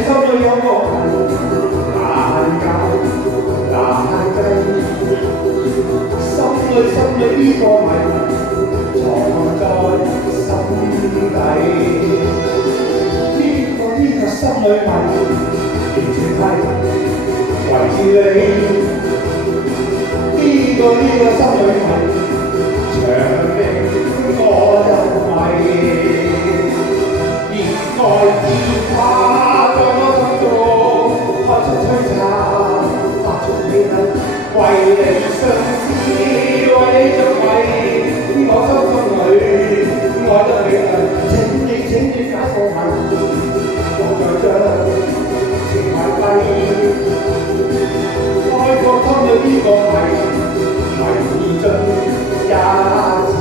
心裏有個難解難計，心裏呢個謎藏在心底。呢個心裏謎，完全係圍住你。呢個心裏謎，長命我就迷。熱愛變化。為你相思，為你着迷，我心裏愛得美麗。請你解個謎，我在將情懷歸。開個心裏呢個謎，謎盡一切。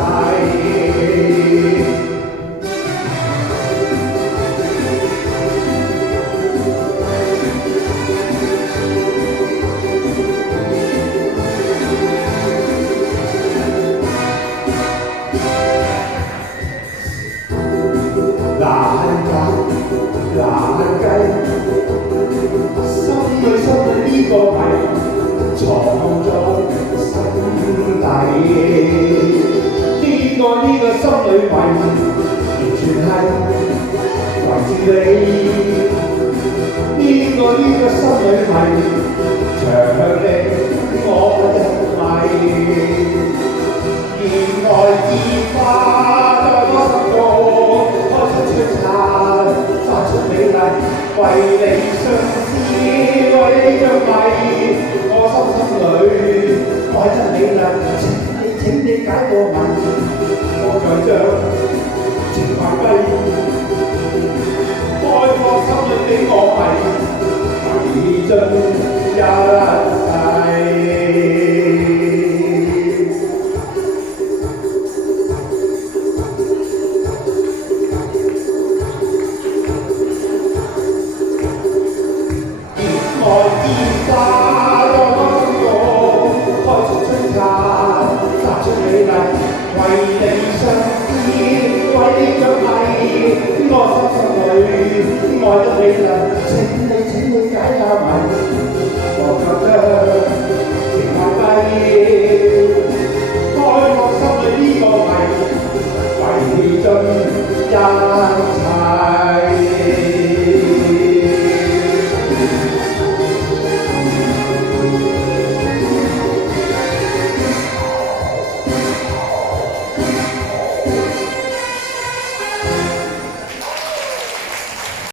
難計，心裏呢個謎藏在心底。呢個心裏謎，完全係圍住你。呢個心裏謎，長令我一迷。熱愛之花在我心中開出璀璨。為你相思，為你着迷，我心裏愛得美麗。請你解個謎，我在將情懷歸。開個心裏俾我迷，迷盡一切。為你相思，為你着迷，我心裏愛得美麗。請你解下謎，我就將情懷歸。開個心裏呢個謎，迷盡一切。